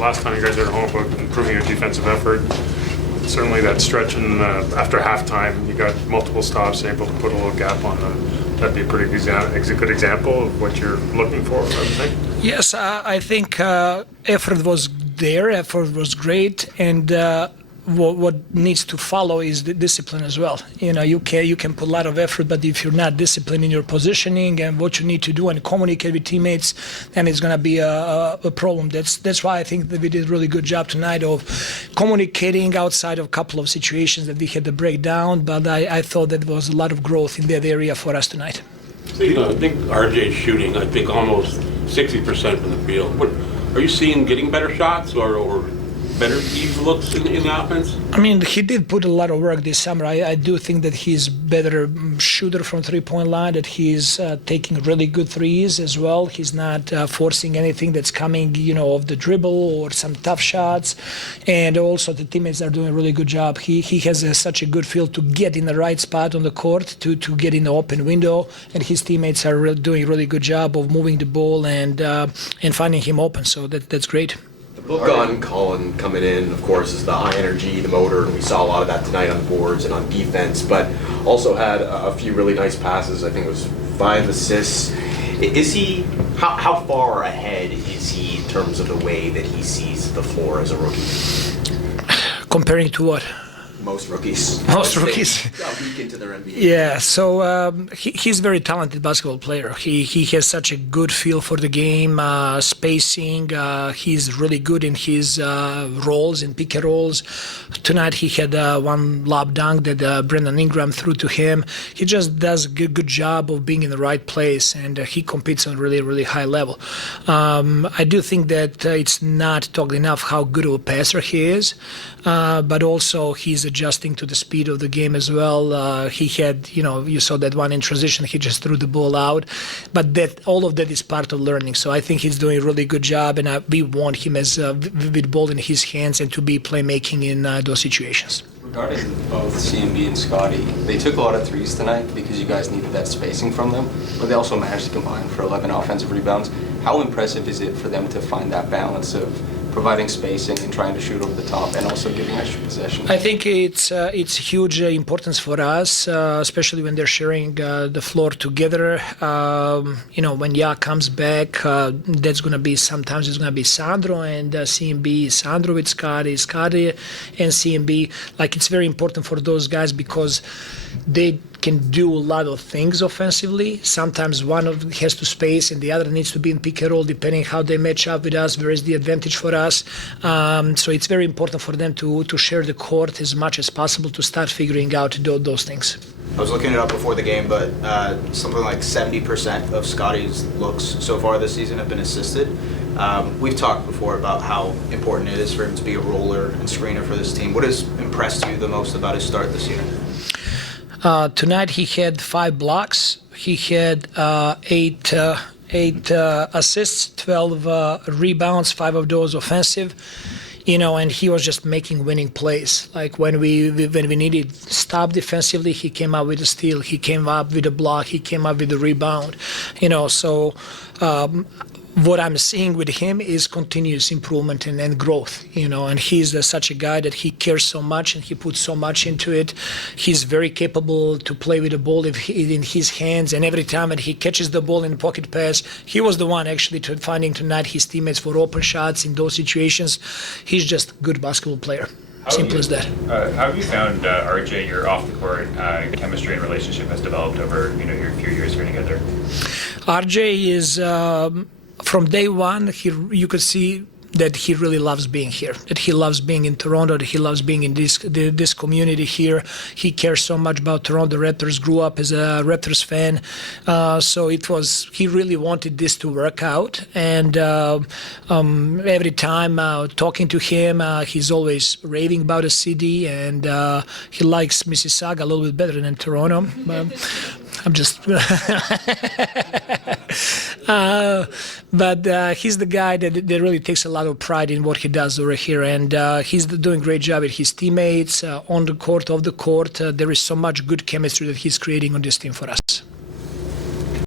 last time you guys were at home about improving your defensive effort. Certainly that stretch after halftime, you got multiple stops and able to put a little gap on that'd be a pretty good example of what you're looking for, I would think. Yes, I think effort was there, effort was great, and what needs to follow is the discipline as well. You can put a lot of effort, but if you're not disciplined in your positioning and what you need to do and communicate with teammates, then it's going to be a problem. That's why I think that we did a really good job tonight of communicating outside of a couple of situations that we had to break down, but I thought that there was a lot of growth in that area for us tonight. I think RJ's shooting, almost 60% from the field. Are you seeing getting better shots or better looks in the offense? I mean, he did put a lot of work this summer. I do think that he's better shooter from three-point line, that he's taking really good threes as well. He's not forcing anything that's coming, off the dribble or some tough shots. And also the teammates are doing a really good job. He has such a good feel to get in the right spot on the court, to get in the open window. And his teammates are doing a really good job of moving the ball and finding him open. So that's great. Book on Colin coming in, of course, is the high energy, the motor, and we saw a lot of that tonight on the boards and on defense, but also had a few really nice passes. I think it was 5 assists. Is he, how far ahead is he in terms of the way that he sees the floor as a rookie? Comparing to what? Most rookies. Most rookies. A week into their NBA. Yeah, so he's a very talented basketball player. He has such a good feel for the game, spacing. He's really good in his rolls and pick and rolls. Tonight he had one lob dunk that Brandon Ingram threw to him. He just does a good job of being in the right place, and he competes on a really, really high level. I do think that it's not talked enough how good of a passer he is, but also he's adjusting to the speed of the game as well. He had, you saw that one in transition, he just threw the ball out. But all of that is part of learning. So I think he's doing a really good job, and we want him as with ball in his hands and to be playmaking in those situations. Regarding both CMB and Scotty, they took a lot of threes tonight because you guys needed that spacing from them, but they also managed to combine for 11 offensive rebounds. How impressive is it for them to find that balance of providing spacing and trying to shoot over the top and also giving extra possession? I think it's huge importance for us, especially when they're sharing the floor together. When Ya comes back, that's going to be sometimes it's going to be Sandro and CMB, Sandro with Scotty and CMB. Like, it's very important for those guys because they can do a lot of things offensively. Sometimes one has to space and the other needs to be in pick and roll, depending how they match up with us, where is the advantage for us. So it's very important for them to share the court as much as possible to start figuring out those things. I was looking it up before the game, but something like 70% of Scotty's looks so far this season have been assisted. We've talked before about how important it is for him to be a roller and screener for this team. What has impressed you the most about his start this year? Tonight he had 5 blocks. He had 8 assists, 12 rebounds, 5 of those offensive. And he was just making winning plays. Like when we needed stop defensively, he came up with a steal. He came up with a block. He came up with a rebound. So what I'm seeing with him is continuous improvement and growth, and he's such a guy that he cares so much and he puts so much into it. He's very capable to play with the ball in his hands, and every time that he catches the ball in pocket pass, he was the one actually finding tonight his teammates for open shots in those situations. He's just a good basketball player. Simple as that. How have you found RJ, your off-the-court chemistry and relationship has developed over your few years here together? RJ is... From day one, you could see that he really loves being here, that he loves being in Toronto, that he loves being in this community here. He cares so much about Toronto Raptors, grew up as a Raptors fan. So he really wanted this to work out. And every time talking to him, he's always raving about the city, and he likes Mississauga a little bit better than Toronto. I'm just... But he's the guy that really takes a lot of pride in what he does over here, and he's doing a great job with his teammates on the court, off the court. There is so much good chemistry that he's creating on this team for us.